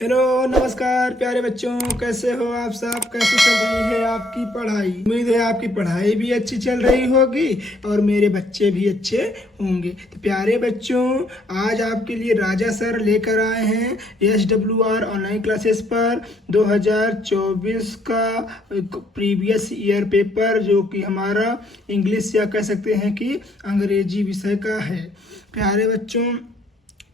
Hello नमस्कार प्यारे बच्चों, कैसे हो आप सब। कैसे चल रही है आपकी पढ़ाई। उम्मीद है आपकी पढ़ाई भी अच्छी चल रही होगी और मेरे बच्चे भी अच्छे होंगे। तो प्यारे बच्चों, आज आपके लिए राजा सर लेकर आए हैं SWR ऑनलाइन क्लासेस पर 2024 का प्रीवियस ईयर पेपर, जो कि हमारा इंग्लिश या कह सकते हैं कि अंग्रेजी विषय का है। प्यारे बच्चों,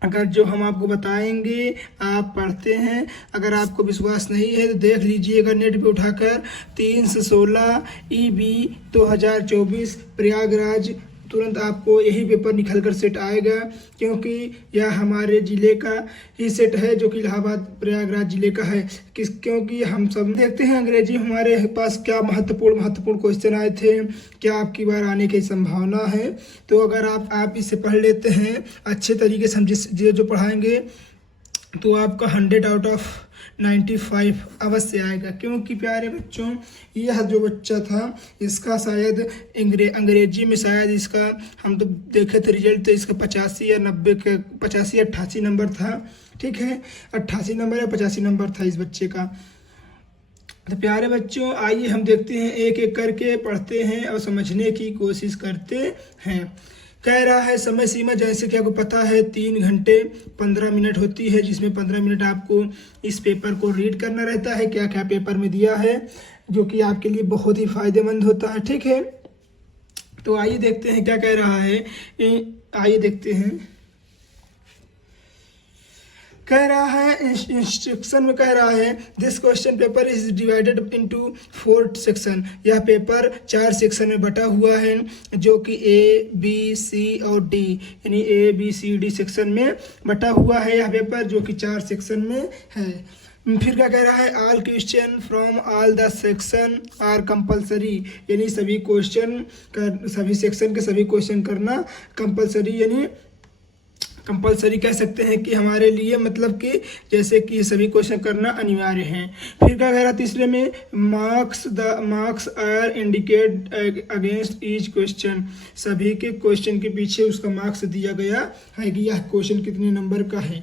अगर जो हम आपको बताएंगे आप पढ़ते हैं, अगर आपको विश्वास नहीं है तो देख लीजिएगा नेट पे उठाकर 3 से 16 EB 2024 प्रयागराज। तुरंत आपको यही पेपर निकल कर सेट आएगा, क्योंकि यह हमारे ज़िले का ही सेट है, जो कि इलाहाबाद प्रयागराज ज़िले का है। क्योंकि हम सब देखते हैं अंग्रेजी हमारे पास क्या महत्वपूर्ण क्वेश्चन आए थे, क्या आपकी बार आने की संभावना है। तो अगर आप इसे पढ़ लेते हैं अच्छे तरीके से, हम जो पढ़ाएंगे तो आपका 100 आउट ऑफ 95 अवश्य आएगा। क्योंकि प्यारे बच्चों, यह जो बच्चा था इसका शायद अंग्रेजी में शायद इसका हम तो देखे थे रिजल्ट, तो इसका 85 या 90 के 85 88 नंबर था। ठीक है, 88 नंबर या 85 नंबर था इस बच्चे का। तो प्यारे बच्चों, आइए हम देखते हैं, एक एक करके पढ़ते हैं और समझने की कोशिश करते हैं। कह रहा है समय सीमा, जैसे कि आपको पता है 3 घंटे 15 मिनट होती है, जिसमें 15 मिनट आपको इस पेपर को रीड करना रहता है। क्या क्या पेपर में दिया है, जो कि आपके लिए बहुत ही फायदेमंद होता है। ठीक है, तो आइए देखते हैं क्या कह रहा है। आइए देखते हैं। कह रहा है इंस्ट्रक्शन में कह रहा है this question paper is divided into 4 section. यह पेपर 4 सेक्शन में बटा हुआ है, जो कि A, B, C और D, यानी ABCD सेक्शन में बटा हुआ है यह पेपर, जो कि 4 सेक्शन में है। फिर क्या कह रहा है, all question from all the section are compulsory, यानी सभी क्वेश्चन सभी सेक्शन के सभी क्वेश्चन करना कंपलसरी, यानी कंपलसरी कह सकते हैं कि हमारे लिए, मतलब कि जैसे कि सभी क्वेश्चन करना अनिवार्य है। फिर क्या कह रहा है तीसरे में, marks are indicate against each question, सभी के क्वेश्चन के पीछे उसका मार्क्स दिया गया है कि यह क्वेश्चन कितने नंबर का है।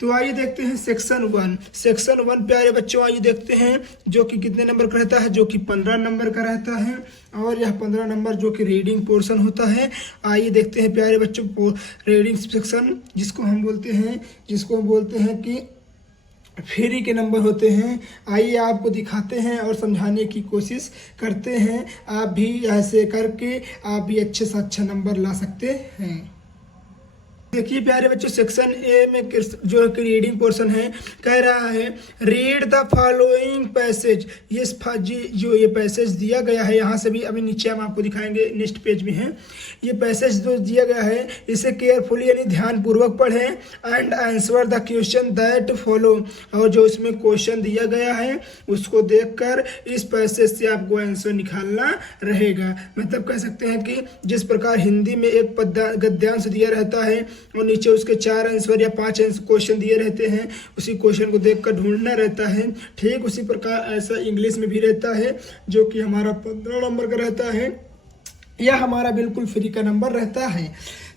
तो आइए देखते हैं सेक्शन 1 प्यारे बच्चों, आइए देखते हैं जो कि कितने नंबर का रहता है, जो कि 15 नंबर का रहता है। और यह 15 नंबर जो कि रीडिंग पोर्शन होता है। आइए देखते हैं प्यारे बच्चों, रीडिंग सेक्शन जिसको हम बोलते हैं कि फ्री के नंबर होते हैं। आइए आपको दिखाते हैं और समझाने की कोशिश करते हैं। आप भी ऐसे करके आप भी अच्छे से अच्छा नंबर ला सकते हैं। देखिए प्यारे बच्चों, सेक्शन ए में जो कि रीडिंग पोर्शन है, कह रहा है रीड द फॉलोइंग पैसेज। जो ये पैसेज दिया गया है, यहाँ से भी अभी नीचे हम आपको दिखाएंगे, नेक्स्ट पेज में है। ये पैसेज जो दिया गया है इसे केयरफुली यानी ध्यानपूर्वक पढ़ें and answer the question that follow, और जो इसमें क्वेश्चन दिया गया है उसको देखकर इस पैसेज से आपको आंसर निकालना रहेगा। मतलब कह सकते हैं कि जिस प्रकार हिंदी में एक गद्यांश दिया रहता है और नीचे उसके 4 आंसर या 5 क्वेश्चन दिए रहते हैं, उसी क्वेश्चन को देखकर ढूंढना रहता है, ठीक उसी प्रकार ऐसा इंग्लिश में भी रहता है, जो कि हमारा 15 नंबर का रहता है। यह हमारा बिल्कुल फ्री का नंबर रहता है।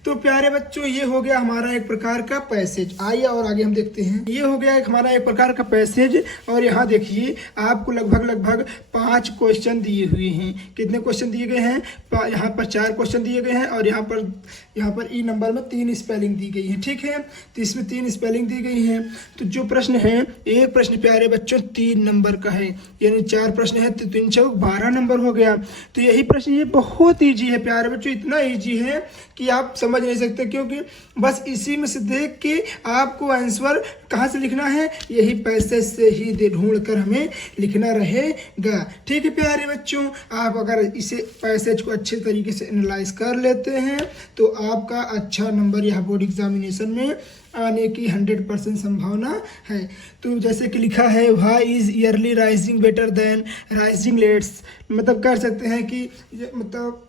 तो प्यारे बच्चों, ये हो गया हमारा एक प्रकार का पैसेज। आइए और आगे हम देखते हैं। ये हो गया हमारा एक प्रकार का पैसेज, और यहाँ देखिए आपको लगभग 5 क्वेश्चन दिए हुए हैं। कितने क्वेश्चन दिए गए हैं, यहाँ पर 4 क्वेश्चन दिए गए हैं, और यहाँ पर ई नंबर में 3 स्पेलिंग दी गई है। ठीक है, तो इसमें 3 स्पेलिंग दी गई है। तो जो प्रश्न है, एक प्रश्न प्यारे बच्चों 3 नंबर का है, यानी 4 प्रश्न है तो 3 चौक 12 नंबर हो गया। तो यही प्रश्न ये बहुत ईजी है प्यारे बच्चों, इतना ईजी है कि आप समझ नहीं सकते, क्योंकि बस इसी में से देख के आपको आंसर कहाँ से लिखना है, यही पैसेज से ही ढूंढ कर हमें लिखना रहेगा। ठीक है प्यारे बच्चों, आप अगर इसे पैसेज को अच्छे तरीके से एनालाइज कर लेते हैं तो आपका अच्छा नंबर यह बोर्ड एग्जामिनेशन में आने की 100% संभावना है। तो जैसे कि लिखा है, why is yearly rising better than rising let's, मतलब कर सकते हैं कि मतलब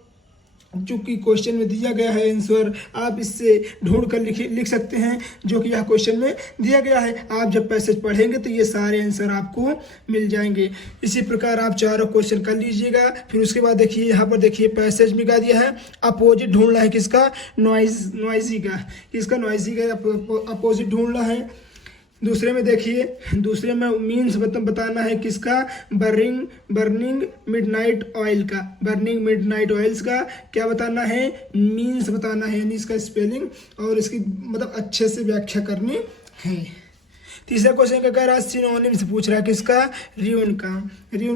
जो कि क्वेश्चन में दिया गया है आंसर, आप इससे ढूंढ कर लिख सकते हैं, जो कि यह क्वेश्चन में दिया गया है। आप जब पैसेज पढ़ेंगे तो ये सारे आंसर आपको मिल जाएंगे। इसी प्रकार आप चारों क्वेश्चन कर लीजिएगा। फिर उसके बाद देखिए, यहाँ पर देखिए पैसेज में क्या दिया है, अपोजिट ढूंढना है किसका, नॉइजी का, किसका नॉइजी का अपोजिट ढूंढना है। दूसरे में देखिए, दूसरे में मीन्स बताना है किसका, बर्निंग मिडनाइट ऑयल का, बर्निंग मिडनाइट ऑयल्स का क्या बताना है, मीन्स बताना है, यानी इसका स्पेलिंग और इसकी अच्छे से व्याख्या करनी है। तीसरा क्वेश्चन क्या कह रहा है, सिनोनिम्स पूछ रहा है किसका, रियून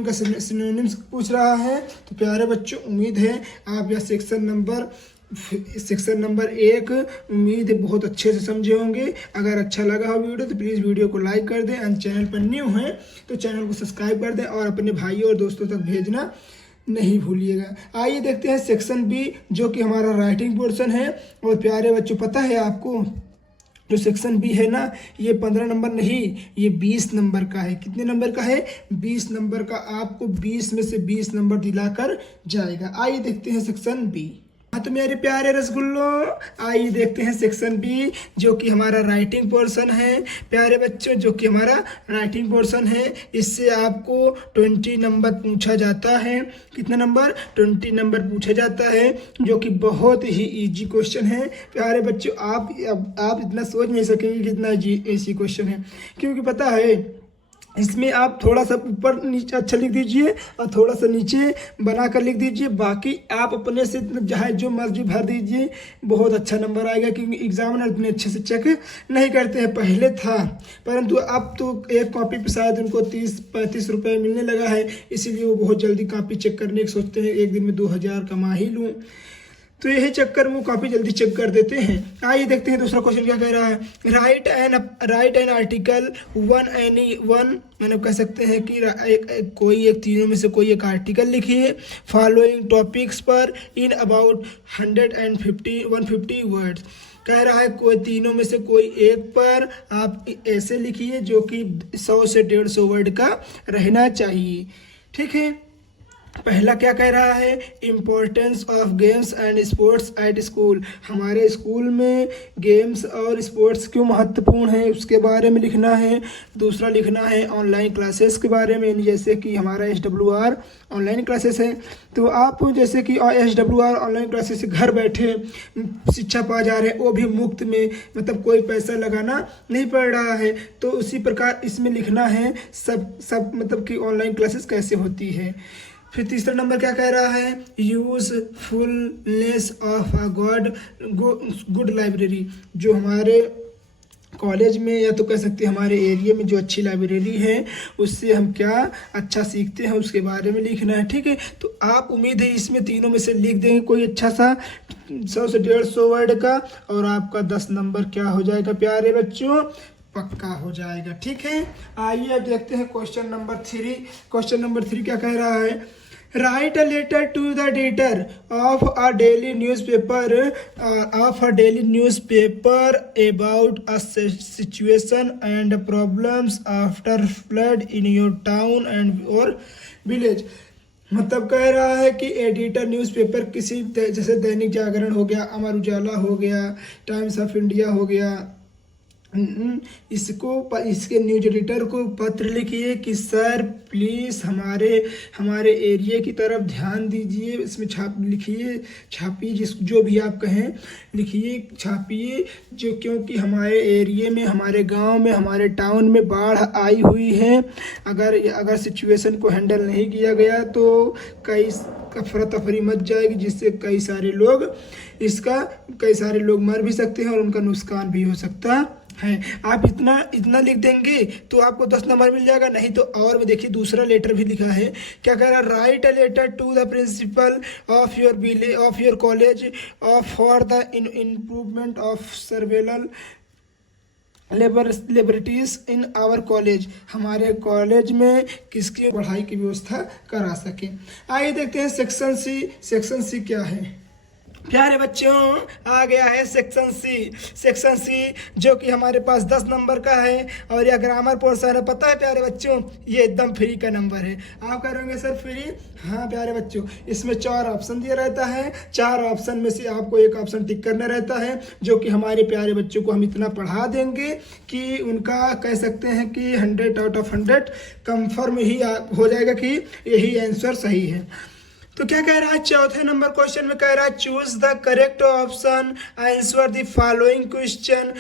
का सिनोनिम्स पूछ रहा है। तो प्यारे बच्चों उम्मीद है आप यह सेक्शन नंबर 1 उम्मीद है बहुत अच्छे से समझे होंगे। अगर अच्छा लगा हो वीडियो तो प्लीज़ वीडियो को लाइक कर दें, एंड चैनल पर न्यू हैं तो चैनल को सब्सक्राइब कर दें और अपने भाइयों और दोस्तों तक भेजना नहीं भूलिएगा। आइए देखते हैं सेक्शन बी, जो कि हमारा राइटिंग पोर्शन है। और प्यारे बच्चों पता है आपको, जो सेक्शन बी है ना, ये 15 नंबर नहीं, ये 20 नंबर का है। कितने नंबर का है, 20 नंबर का। आपको 20 में से 20 नंबर दिलाकर जाएगा। आइए देखते हैं सेक्शन बी। हाँ तो मेरे प्यारे रसगुल्लो, आइए देखते हैं सेक्शन बी, जो कि हमारा राइटिंग पोर्शन है। प्यारे बच्चों जो कि हमारा राइटिंग पोर्शन है, इससे आपको 20 नंबर पूछा जाता है। कितना नंबर, 20 नंबर पूछा जाता है, जो कि बहुत ही इजी क्वेश्चन है। प्यारे बच्चों आप इतना सोच नहीं सकेंगे कितना इजी क्वेश्चन है, क्योंकि पता है इसमें आप थोड़ा सा ऊपर नीचे अच्छा लिख दीजिए और थोड़ा सा नीचे बना कर लिख दीजिए, बाकी आप अपने से चाहे जो मर्जी भर दीजिए, बहुत अच्छा नंबर आएगा। क्योंकि एग्जामिनर इतने अच्छे से चेक नहीं करते हैं, पहले था, परंतु अब तो एक कॉपी पे शायद उनको 30-35 रुपये मिलने लगा है, इसीलिए वो बहुत जल्दी कॉपी चेक करने की सोचते हैं, एक दिन में 2000 कमा ही लूँ, तो यही चक्कर में वो काफ़ी जल्दी चेक कर देते हैं। आइए देखते हैं दूसरा क्वेश्चन क्या कह रहा है, राइट एन आर्टिकल वन मैंने कह सकते हैं कि कोई एक तीनों में से कोई एक आर्टिकल लिखिए फॉलोइंग टॉपिक्स पर इन अबाउट 150 वर्ड्स। कह रहा है कोई तीनों में से कोई एक पर आप ऐसे लिखिए जो कि 100 से 150 वर्ड का रहना चाहिए। ठीक है, पहला क्या कह रहा है, importance of games and sports at school. हमारे स्कूल में गेम्स और स्पोर्ट्स क्यों महत्वपूर्ण है उसके बारे में लिखना है। दूसरा लिखना है ऑनलाइन क्लासेस के बारे में, जैसे कि हमारा SWR ऑनलाइन क्लासेस है, तो आप जैसे कि SWR ऑनलाइन क्लासेस से घर बैठे शिक्षा पा जा रहे हैं, वो भी मुफ्त में, कोई पैसा लगाना नहीं पड़ रहा है। तो उसी प्रकार इसमें लिखना है सब कि ऑनलाइन क्लासेस कैसे होती है। फिर तीसरा नंबर क्या कह रहा है, usefulness of a good library. जो हमारे कॉलेज में या तो कह सकते हैं हमारे एरिया में जो अच्छी लाइब्रेरी है उससे हम क्या अच्छा सीखते हैं उसके बारे में लिखना है। ठीक है, तो आप उम्मीद है इसमें तीनों में से लिख देंगे कोई अच्छा सा 100 से 150 वर्ड का, और आपका 10 नंबर क्या हो जाएगा प्यारे बच्चों, पक्का हो जाएगा। ठीक है, आइए अब देखते हैं क्वेश्चन नंबर 3। क्वेश्चन नंबर 3 क्या कह रहा है, write a letter to the editor of a daily newspaper about a situation and problems after flood in your town and और विलेज। कह रहा है कि एडिटर न्यूज़पेपर किसी जैसे दैनिक जागरण हो गया, अमर उजाला हो गया, टाइम्स ऑफ इंडिया हो गया, इसके न्यूज एडिटर को पत्र लिखिए कि सर प्लीज़ हमारे एरिया की तरफ ध्यान दीजिए। इसमें छापिए जो भी आप कहें लिखिए, छापिए, जो क्योंकि हमारे एरिया में, हमारे गांव में, हमारे टाउन में बाढ़ आई हुई है। अगर सिचुएशन को हैंडल नहीं किया गया तो कई अफरा तफरी मच जाएगी, जिससे कई सारे लोग मर भी सकते हैं और उनका नुकसान भी हो सकता है। आप इतना लिख देंगे तो आपको 10 नंबर मिल जाएगा। नहीं तो और भी देखिए, दूसरा लेटर भी लिखा है, क्या कह रहा है, write a letter to the principal of your college for the improvement of several laboratories in our college. हमारे कॉलेज में किसकी पढ़ाई की व्यवस्था करा सके। आइए देखते हैं सेक्शन सी क्या है। प्यारे बच्चों आ गया है सेक्शन सी जो कि हमारे पास 10 नंबर का है, और यह ग्रामर पोर्शन है। पता है प्यारे बच्चों, ये एकदम फ्री का नंबर है। आप करेंगे सर फ्री, हाँ प्यारे बच्चों, इसमें 4 ऑप्शन दिया रहता है। 4 ऑप्शन में से आपको एक ऑप्शन टिक करना रहता है, जो कि हमारे प्यारे बच्चों को हम इतना पढ़ा देंगे कि उनका कह सकते हैं कि 100 आउट ऑफ 100 कंफर्म ही हो जाएगा कि यही आंसर सही है। तो क्या कह रहा है, चौथे नंबर क्वेश्चन में कह रहा है choose the correct option, answer the following question.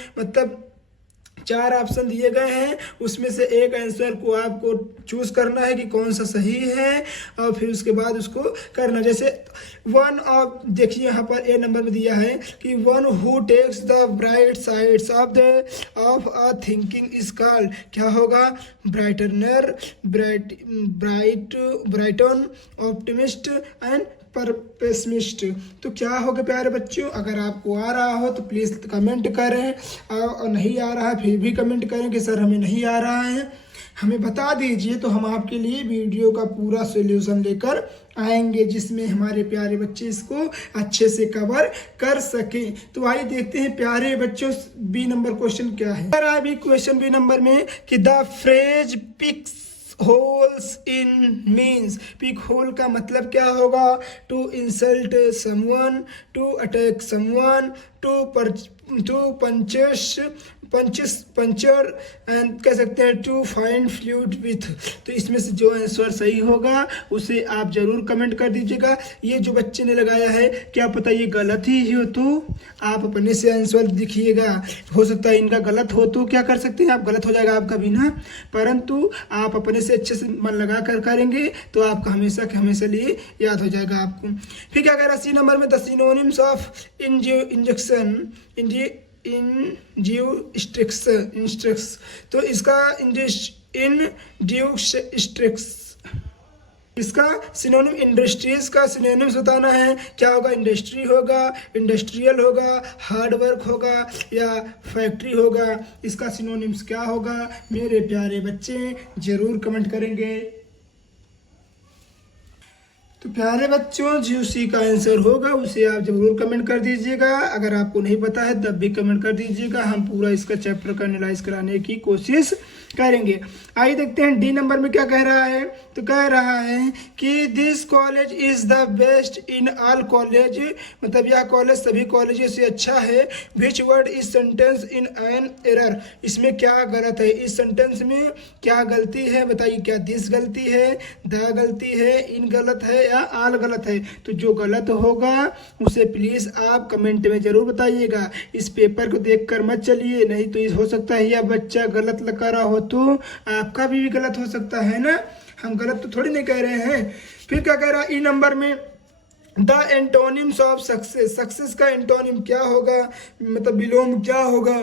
4 option दिए गए हैं, उसमें से एक आंसर को आपको चूज करना है कि कौन सा सही है, और फिर उसके बाद उसको करना। जैसे वन ऑफ, देखिए यहाँ पर ए नंबर में दिया है कि one who takes the bright sides of a thinking is called, क्या होगा? Brightener, brighten, optimist and pessimist. तो क्या होगा प्यारे बच्चों? अगर आपको आ रहा हो तो प्लीज़ कमेंट करें, और नहीं आ रहा है फिर भी कमेंट करें कि सर हमें नहीं आ रहा है, हमें बता दीजिए, तो हम आपके लिए वीडियो का पूरा सॉल्यूशन लेकर आएंगे जिसमें हमारे प्यारे बच्चे इसको अच्छे से कवर कर सकें। तो आइए देखते हैं प्यारे बच्चों बी नंबर क्वेश्चन क्या है। अभी क्वेश्चन बी नंबर में कि the phrase picks holes in means, pick hole का मतलब क्या होगा? To insult someone, to attack someone, to puncture and कह सकते हैं टू फाइंड फ्लूइड विथ। तो इसमें से जो आंसर सही होगा उसे आप जरूर कमेंट कर दीजिएगा। ये जो बच्चे ने लगाया है क्या पता ये गलत ही हो, तो आप अपने से आंसर लिखिएगा। हो सकता है इनका गलत हो, तो क्या कर सकते हैं आप, गलत हो जाएगा आपका भी ना, परंतु आप अपने से अच्छे से मन लगा कर करेंगे तो आपका हमेशा के हमेशा लिए याद हो जाएगा आपको। फिर क्या कह रहा है सी नंबर में? द सिनोनिम्स ऑफ इंजेक्शन इंस्ट्रिक्स, तो इसका इसका सिनोनिम इंडस्ट्रीज का सिनोनिम्स बताना है। क्या होगा? इंडस्ट्री होगा, इंडस्ट्रियल होगा, हार्ड वर्क होगा या फैक्ट्री होगा। इसका सिनोनिम्स क्या होगा मेरे प्यारे बच्चे? जरूर कमेंट करेंगे। तो प्यारे बच्चों जो उसी का आंसर होगा उसे आप जरूर कमेंट कर दीजिएगा। अगर आपको नहीं पता है तब भी कमेंट कर दीजिएगा, हम पूरा इसका चैप्टर का एनालाइज कराने की कोशिश करेंगे। आइए देखते हैं डी नंबर में क्या कह रहा है। तो कह रहा है कि this college is the best in all college, मतलब यह कॉलेज सभी कॉलेजों से अच्छा है। Which word is sentence in an error, इसमें क्या गलत है? इस सेंटेंस में क्या गलती है बताइए। क्या दिस गलती है, द गलती है, इन गलत है या ऑल गलत है? तो जो गलत होगा उसे प्लीज आप कमेंट में जरूर बताइएगा। इस पेपर को देखकर मत चलिए, नहीं तो हो सकता है यह बच्चा गलत लगा रहा हो तो आपका भी गलत हो सकता है ना, हम गलत तो थोड़ी नहीं कह रहे हैं। फिर क्या कह रहा है ई नंबर में? The antonyms of success, success का एंटोनिम क्या होगा, मतलब विलोम क्या होगा?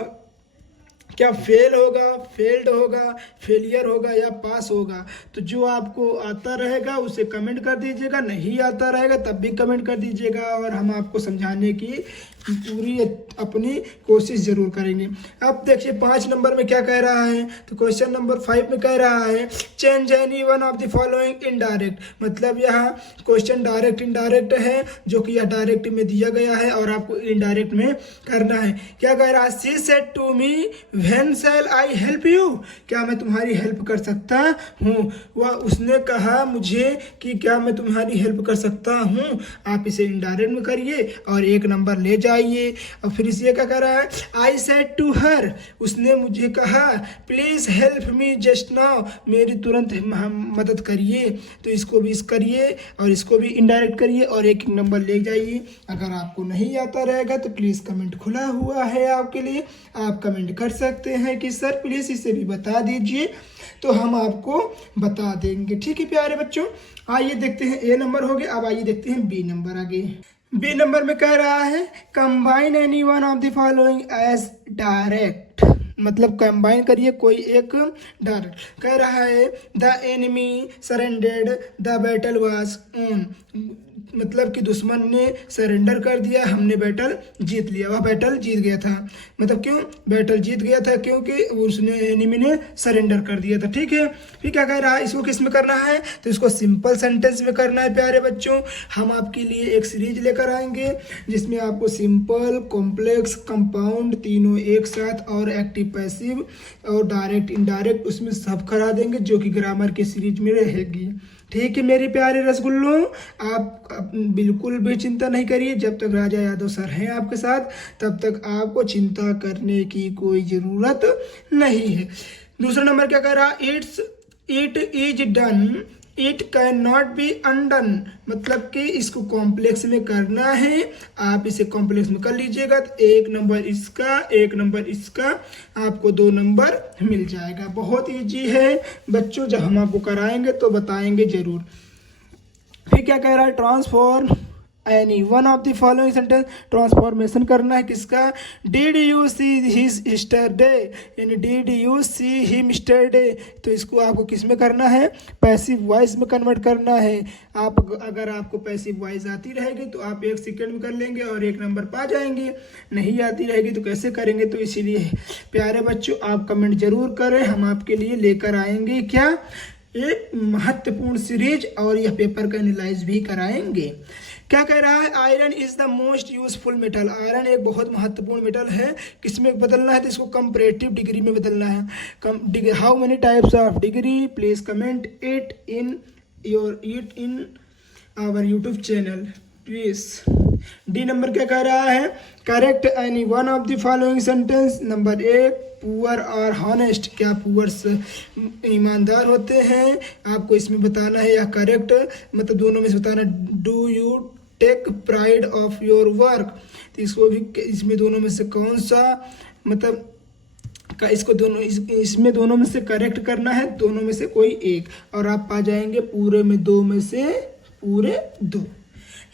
क्या फेल होगा, फेल्ड होगा, फेलियर होगा या पास होगा? तो जो आपको आता रहेगा उसे कमेंट कर दीजिएगा, नहीं आता रहेगा तब भी कमेंट कर दीजिएगा, और हम आपको समझाने की पूरी अपनी कोशिश जरूर करेंगे। अब देखिए 5 नंबर में क्या कह रहा है। तो क्वेश्चन नंबर 5 में कह रहा है change any one of the following indirect, मतलब यहाँ क्वेश्चन डायरेक्ट इनडायरेक्ट है, जो कि यह डायरेक्ट में दिया गया है और आपको इनडायरेक्ट में करना है। क्या कह रहा है? She said to me when shall I help you, क्या मैं तुम्हारी हेल्प कर सकता हूँ? वह उसने कहा मुझे कि क्या मैं तुम्हारी हेल्प कर सकता हूँ। आप इसे इनडायरेक्ट में करिए और 1 नंबर ले जाइए। और फिर इसे क्या कर रहा है? आई सेड टू हर, उसने मुझे कहा please help me just now, मेरी तुरंत मदद करिए। तो इसको भी करिए और इसको भी इनडायरेक्ट करिए और 1 नंबर ले जाइए। अगर आपको नहीं आता रहेगा तो प्लीज कमेंट खुला हुआ है आपके लिए, आप कमेंट कर सकते हैं कि सर प्लीज इसे भी बता दीजिए, तो हम आपको बता देंगे। ठीक है प्यारे बच्चों, आइए देखते हैं ए नंबर हो गया। अब आइए देखते हैं बी नंबर आगे। बी नंबर में कह रहा है combine any one of the following as direct, मतलब कंबाइन करिए कोई एक डायरेक्ट। कह रहा है the enemy surrendered, the battle was on, मतलब कि दुश्मन ने सरेंडर कर दिया, हमने बैटल जीत लिया। वह बैटल जीत गया था, मतलब क्यों बैटल जीत गया था? क्योंकि उसने एनिमी ने सरेंडर कर दिया था। ठीक है, फिर क्या कह रहा है? इसको किस में करना है? तो इसको सिंपल सेंटेंस में करना है प्यारे बच्चों। हम आपके लिए एक सीरीज लेकर आएंगे जिसमें आपको सिंपल, कॉम्प्लेक्स, कंपाउंड तीनों एक साथ और एक्टिव पैसिव और डायरेक्ट इनडायरेक्ट उसमें सब करा देंगे, जो कि ग्रामर की सीरीज में रहेगी। ठीक है मेरे प्यारे रसगुल्लों, आप बिल्कुल भी चिंता नहीं करिए, जब तक राजा यादव सर हैं आपके साथ तब तक आपको चिंता करने की कोई ज़रूरत नहीं है। दूसरा नंबर क्या कह रहा? It is done it can not be undone, मतलब कि इसको कॉम्प्लेक्स में करना है, आप इसे कॉम्प्लेक्स में कर लीजिएगा तो 1 नंबर इसका 1 नंबर इसका, आपको 2 नंबर मिल जाएगा। बहुत ईजी है बच्चों, जब हम आपको कराएंगे तो बताएंगे जरूर। फिर क्या कह रहा है, transform any one of the following sentence, transformation करना है किसका, did you see his yesterday, यानी did you see him yesterday, तो इसको आपको किस में करना है, पैसिव वॉइस में कन्वर्ट करना है। आप अगर आपको पैसिव वॉइस आती रहेगी तो आप 1 सेकंड में कर लेंगे और 1 नंबर पा जाएंगे, नहीं आती रहेगी तो कैसे करेंगे। तो इसीलिए प्यारे बच्चों आप कमेंट जरूर करें, हम आपके लिए लेकर आएंगे क्या, एक महत्वपूर्ण सीरीज, और यह पेपर का एनालाइज भी कराएंगे। क्या कह रहा है, iron is the most useful metal, iron एक बहुत महत्वपूर्ण मेटल है, किसमें बदलना है तो इसको कंपैरेटिव डिग्री में बदलना है। How many types of degree, please comment it in our YouTube channel please. D number क्या कह रहा है, correct any one of the following sentence. Number 1, poor और हॉनेस्ट, क्या पुअर्स ईमानदार होते हैं, आपको इसमें बताना है, या करेक्ट मतलब दोनों में से बताना। Do you take pride of your work, तो इसको भी इसमें दोनों में से कौन सा मतलब इसको दोनों इसमें दोनों में से करेक्ट करना है, दोनों में से कोई एक, और आप पा जाएंगे पूरे में 2 में से पूरे 2।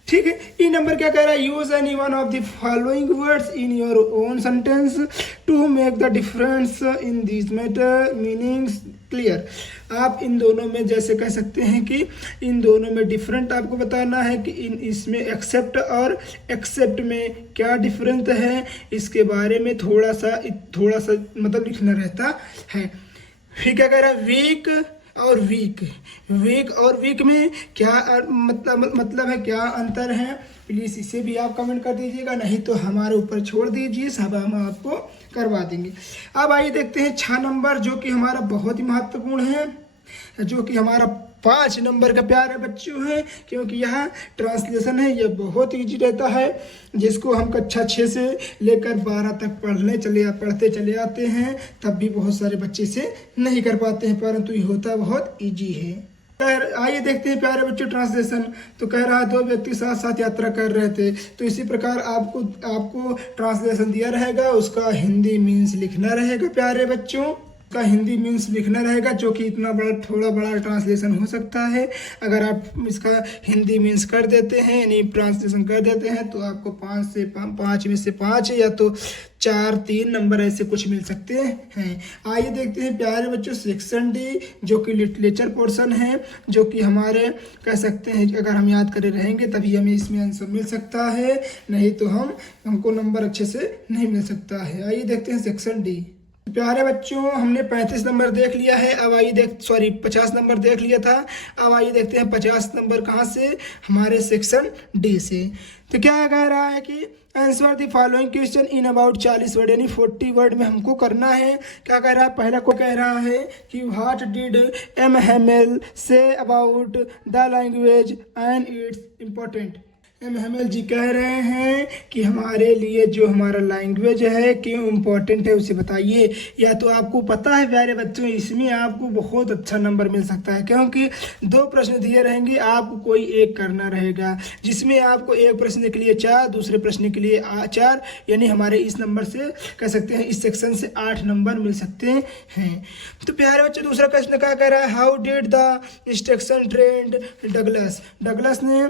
ठीक है। ई नंबर क्या कह रहा है, use any one of the following words in your own sentence to make the difference in this matter meanings clear. आप इन दोनों में जैसे कह सकते हैं कि इन दोनों में डिफरेंट आपको बताना है कि इसमें एक्सेप्ट और एक्सेप्ट में क्या डिफरेंस है, इसके बारे में थोड़ा सा मतलब लिखना रहता है। फिर क्या कह रहा है, वीक और वीक में क्या मतलब है, क्या अंतर है, प्लीज़ इसे भी आप कमेंट कर दीजिएगा, नहीं तो हमारे ऊपर छोड़ दीजिए, सब हम आपको करवा देंगे। अब आइए देखते हैं 6 नंबर, जो कि हमारा बहुत ही महत्वपूर्ण है, जो कि हमारा 5 नंबर का प्यारे बच्चों है, क्योंकि यह ट्रांसलेशन है, यह बहुत ईजी रहता है, जिसको हम कक्षा 6 से लेकर 12 तक पढ़ते चले आते हैं, तब भी बहुत सारे बच्चे से नहीं कर पाते हैं, परंतु ये होता बहुत ईजी है। आइए देखते हैं प्यारे बच्चों ट्रांसलेशन। तो कह रहा है 2 व्यक्ति साथ साथ यात्रा कर रहे थे, तो इसी प्रकार आपको ट्रांसलेशन दिया रहेगा, उसका हिंदी मीन्स लिखना रहेगा प्यारे बच्चों, का हिंदी मीन्स लिखना रहेगा, जो कि इतना बड़ा थोड़ा बड़ा ट्रांसलेशन हो सकता है। अगर आप इसका हिंदी मीन्स कर देते हैं यानी ट्रांसलेशन कर देते हैं तो आपको 5 में से 5 या तो 4 3 नंबर ऐसे कुछ मिल सकते हैं। आइए देखते हैं प्यारे बच्चों सेक्शन डी, जो कि लिटरेचर पोर्शन है, जो कि हमारे कह सकते हैं अगर हम याद करे रहेंगे तभी हमें इसमें आंसर मिल सकता है, नहीं तो हमको नंबर अच्छे से नहीं मिल सकता है। आइए देखते हैं सेक्शन डी। प्यारे बच्चों हमने 35 नंबर देख लिया है, अब आइए 50 नंबर देख लिया था, अब आइए देखते हैं 50 नंबर कहाँ से, हमारे सेक्शन डी से। तो क्या कह रहा है कि answer the following question in about 40 word यानी 40 वर्ड में हमको करना है। क्या कह रहा है, पहला को कह रहा है कि what did M Hamel say about the language and its important. M Hamel ji कह रहे हैं कि हमारे लिए जो हमारा लैंग्वेज है क्यों इम्पोर्टेंट है उसे बताइए। या तो आपको पता है प्यारे बच्चों, इसमें आपको बहुत अच्छा नंबर मिल सकता है, क्योंकि 2 प्रश्न दिए रहेंगे, आपको कोई एक करना रहेगा, जिसमें आपको एक प्रश्न के लिए 4, दूसरे प्रश्न के लिए 4, यानी हमारे इस नंबर से कह सकते हैं इस सेक्शन से 8 नंबर मिल सकते हैं। तो प्यारे बच्चों दूसरा प्रश्न क्या कह रहा है, how did the instruction trend Douglas ने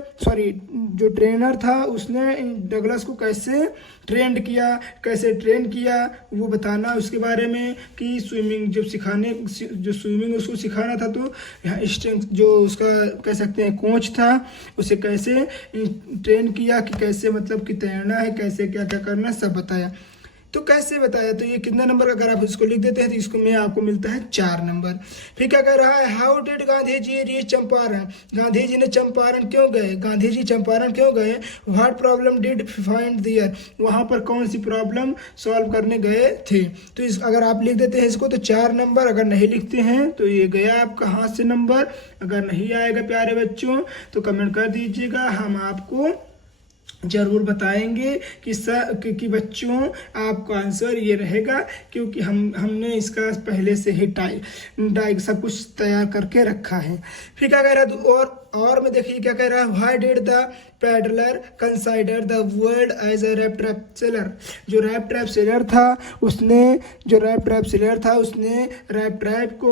जो ट्रेनर था उसने डगलस को कैसे ट्रेंड किया वो बताना, उसके बारे में कि स्विमिंग स्विमिंग उसको सिखाना था, तो जो उसका कह सकते हैं कोच था उसे कैसे ट्रेन किया कि कैसे मतलब कि तैरना है, कैसे क्या क्या करना सब बताया। तो कैसे बताया, तो ये कितना नंबर अगर आप इसको लिख देते हैं तो इसको में आपको मिलता है 4 नंबर। फिर क्या कह रहा है, how did Gandhi ji reach Champaran, Gandhi ji ने चंपारण क्यों गए, गांधी जी चंपारण क्यों गए। What problem did find there, वहाँ पर कौन सी प्रॉब्लम सॉल्व करने गए थे। तो अगर आप लिख देते हैं इसको तो 4 नंबर, अगर नहीं लिखते हैं तो ये गया आपका हाथ से नंबर। अगर नहीं आएगा प्यारे बच्चों तो कमेंट कर दीजिएगा, हम आपको ज़रूर बताएंगे कि बच्चों आपका आंसर ये रहेगा, क्योंकि हमने इसका पहले से ही डाई सब कुछ तैयार करके रखा है। फिर क्या कह रहा है और में देखिए क्या कह रहा है, why did the peddler consider the world as a rat trap seller. जो रैप ट्रैप सेलर था उसने रैप ट्रैप को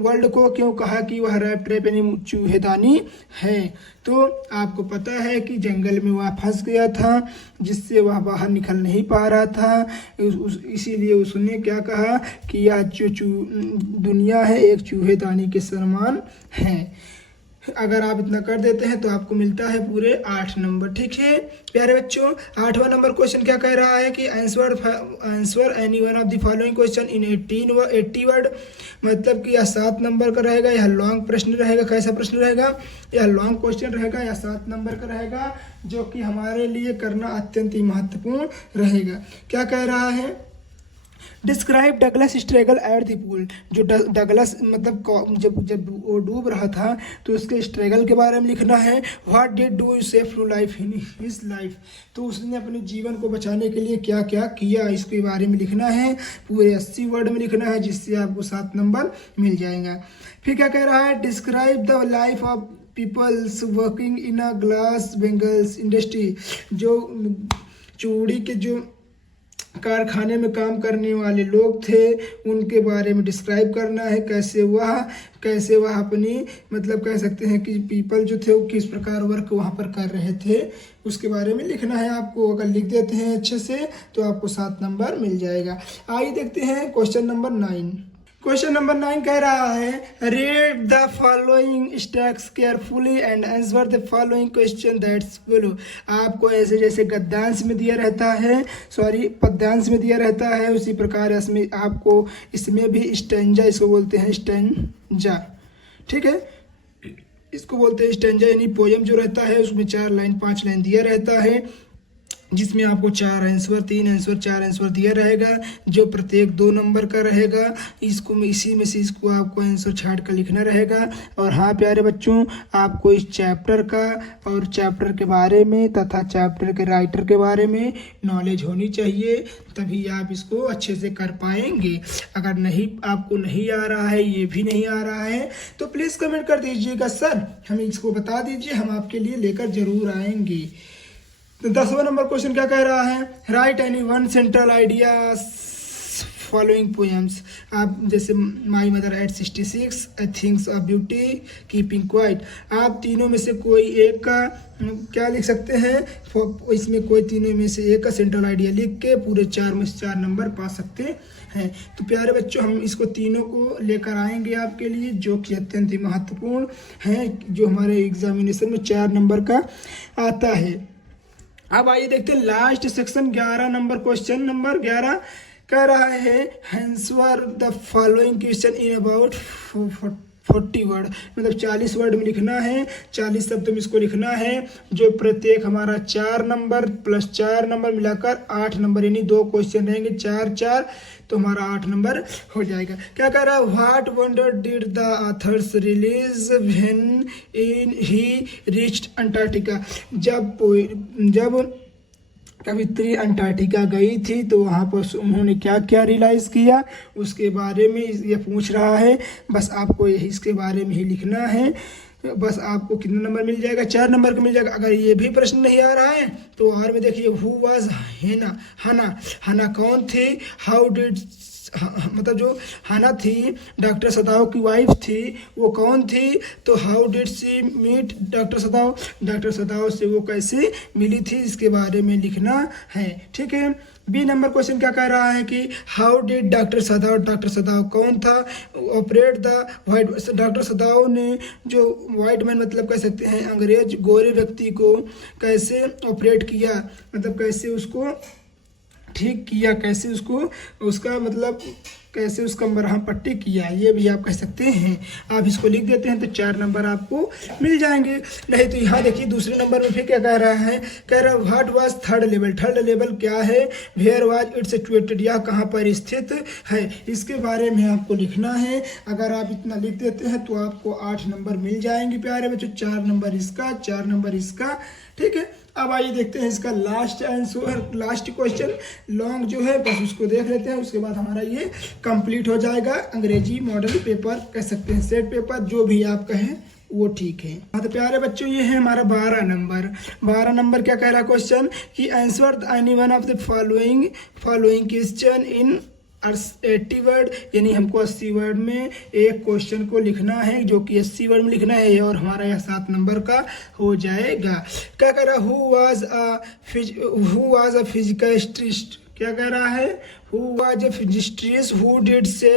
वर्ल्ड को क्यों कहा कि वह रैप ट्रैप यानी चूहेदानी है। तो आपको पता है कि जंगल में वह फंस गया था, जिससे वह बाहर निकल नहीं पा रहा था। इसीलिए उसने क्या कहा कि यह दुनिया है एक चूहेदानी के समान है। अगर आप इतना कर देते हैं तो आपको मिलता है पूरे 8 नंबर। ठीक है प्यारे बच्चों, 8वां नंबर क्वेश्चन क्या कह रहा है कि answer any one of the following question in 80 word. मतलब कि यह 7 नंबर का रहेगा, यह लॉन्ग प्रश्न रहेगा। कैसा प्रश्न रहेगा? यह लॉन्ग क्वेश्चन रहेगा, यह 7 नंबर का रहेगा, जो कि हमारे लिए करना अत्यंत ही महत्वपूर्ण रहेगा। क्या कह रहा है? Describe Douglas struggle at the pool. जो डगलस मतलब जब वो डूब रहा था तो उसके स्ट्रगल के बारे में लिखना है। What did do you save to life in his life. तो उसने अपने जीवन को बचाने के लिए क्या क्या किया, इसके बारे में लिखना है। पूरे 80 वर्ड में लिखना है, जिससे आपको 7 नंबर मिल जाएगा। फिर क्या कह रहा है? Describe the life of peoples working in a glass bangles industry. जो चूड़ी के जो कारखाने में काम करने वाले लोग थे उनके बारे में डिस्क्राइब करना है। कैसे वह अपनी मतलब कह सकते हैं कि पीपल जो थे वो किस प्रकार वर्क वहाँ पर कर रहे थे, उसके बारे में लिखना है आपको। अगर लिख देते हैं अच्छे से तो आपको 7 नंबर मिल जाएगा। आइए देखते हैं क्वेश्चन नंबर 9। क्वेश्चन नंबर 9 कह रहा है, read the following text carefully and answer the following question that's follow. आपको ऐसे जैसे पद्यांश में दिया रहता है उसी प्रकार इसमें आपको इसमें भी स्टेंजा, इसको बोलते हैं स्टेंजा। ठीक है, इसको बोलते हैं स्टेंजा, यानी पोयम जो रहता है उसमें 4 लाइन 5 लाइन दिया रहता है, जिसमें आपको 4 आंसर 3 आंसर 4 आंसर दिया रहेगा, जो प्रत्येक 2 नंबर का रहेगा। इसी में से इसको आपको आंसर छाट कर लिखना रहेगा। और हाँ प्यारे बच्चों, आपको इस चैप्टर का और चैप्टर के बारे में तथा चैप्टर के राइटर के बारे में नॉलेज होनी चाहिए, तभी आप इसको अच्छे से कर पाएंगे। अगर आपको नहीं आ रहा है, ये भी नहीं आ रहा है, तो प्लीज़ कमेंट कर दीजिएगा, सर हमें इसको बता दीजिए, हम आपके लिए लेकर जरूर आएंगे। तो 10वां नंबर क्वेश्चन क्या कह रहा है? Right any one central idea following poems. आप जैसे my mother eight 66, things of beauty, keeping quiet. आप तीनों में से कोई एक का क्या लिख सकते हैं? इसमें कोई तीनों में से एक का सेंट्रल आइडिया लिख के पूरे 4 में से 4 नंबर पा सकते हैं। तो प्यारे बच्चों, हम इसको तीनों को लेकर आएंगे आपके लिए, जो कि अत्यंत ही महत्वपूर्ण है, जो हमारे एग्जामिनेशन में 4 नंबर का आता है। अब आइए देखते हैं last section 11 number question number 11 कह रहा है, answer the following question in about 40 word. मतलब 40 वर्ड में लिखना है, 40 शब्द में इसको लिखना है, जो प्रत्येक हमारा 4 नंबर प्लस 4 नंबर मिलाकर 8 नंबर, यानी 2 क्वेश्चन रहेंगे, 4 4 तो हमारा 8 नंबर हो जाएगा। क्या कह रहा है? What wonder did the author's release when he reached Antarctica. जब कवित्री अंटार्कटिका गई थी तो वहाँ पर उन्होंने क्या क्या रियलाइज़ किया, उसके बारे में ये पूछ रहा है। बस आपको यही इसके बारे में ही लिखना है। बस आपको कितना नंबर मिल जाएगा? 4 नंबर का मिल जाएगा। अगर ये भी प्रश्न नहीं आ रहा है तो और में देखिए, हु वाज हना कौन थी? हाउ डिड मतलब जो हना थी डॉक्टर सदाव की वाइफ थी, वो कौन थी? तो how did she meet doctor Sadao, doctor Sadao से वो कैसे मिली थी, इसके बारे में लिखना है। ठीक है। बी नंबर क्वेश्चन क्या कह रहा है कि हाउ डिड डॉक्टर सदाव कौन था? Operate the white. डॉक्टर सदाव ने जो वाइट मैन मतलब कह सकते हैं अंग्रेज गोरे व्यक्ति को कैसे ऑपरेट किया, मतलब कैसे उसको ठीक किया, कैसे उसका मतलब कैसे उसका मरहम पट्टी किया, ये भी आप कह सकते हैं। आप इसको लिख देते हैं तो 4 नंबर आपको मिल जाएंगे। नहीं तो यहाँ देखिए दूसरे नंबर में फिर क्या कह रहा है? कह रहा है what was third level. Third level क्या है? वेयर वाज इट सिचुएटेड, यह कहाँ पर स्थित है, इसके बारे में आपको लिखना है। अगर आप इतना लिख देते हैं तो आपको 8 नंबर मिल जाएंगे प्यारे बच्चों। 4 नंबर इसका, 4 नंबर इसका। ठीक है। अब आइए देखते हैं इसका last answer, last question long जो है बस उसको देख लेते हैं, उसके बाद हमारा ये कंप्लीट हो जाएगा। अंग्रेजी मॉडल पेपर कह सकते हैं, सेट पेपर, जो भी आप कहें वो ठीक है। हाँ तो प्यारे बच्चों ये है हमारा 12 नंबर। 12 नंबर क्या कह रहा है क्वेश्चन कि answer any one of the following question in 80 word, यानी हमको 80 वर्ड में एक क्वेश्चन को लिखना है, जो कि 80 वर्ड में लिखना है, और हमारा यह 7 नंबर का हो जाएगा। क्या कह रहा है, हु वाज अ फिजिसिस्ट, क्या कह रहा है, who was a physicist who did से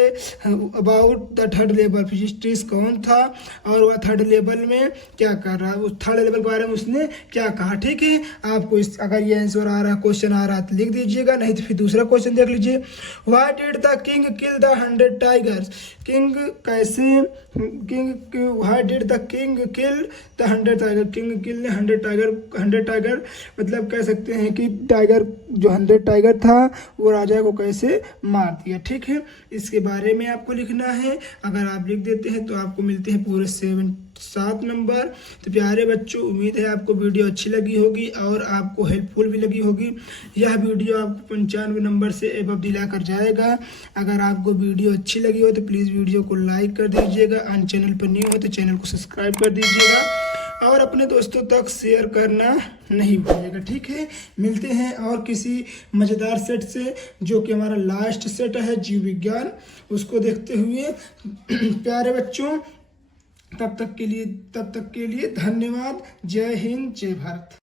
about the third level, physicist कौन था और वह थर्ड लेवल में क्या कर रहा है, उस थर्ड लेवल के बारे में उसने क्या कहा। ठीक है, आपको इस अगर ये आंसर आ रहा है, क्वेश्चन आ रहा है तो लिख दीजिएगा, नहीं तो फिर दूसरा क्वेश्चन देख लीजिए। Why did the king kill the 100 tigers, king कैसे, why did the king kill the 100 tiger, king kill ने 100 टाइगर मतलब कह सकते हैं कि टाइगर जो 100 टाइगर था वो राजा को कैसे मार दिया। ठीक है, इसके बारे में आपको लिखना है। अगर आप लिख देते हैं तो आपको मिलते हैं पूरे 7 नंबर। तो प्यारे बच्चों उम्मीद है आपको वीडियो अच्छी लगी होगी और आपको हेल्पफुल भी लगी होगी। यह वीडियो आपको 95 नंबर से एबव दिला कर जाएगा। अगर आपको वीडियो अच्छी लगी हो तो प्लीज़ वीडियो को लाइक कर दीजिएगा, और चैनल पर न्यू हो तो चैनल को सब्सक्राइब कर दीजिएगा और अपने दोस्तों तक शेयर करना नहीं भूलिएगा। ठीक है, मिलते हैं और किसी मज़ेदार सेट से, जो कि हमारा लास्ट सेट है जीव विज्ञान, उसको देखते हुए प्यारे बच्चों तब तक के लिए धन्यवाद। जय हिंद, जय भारत।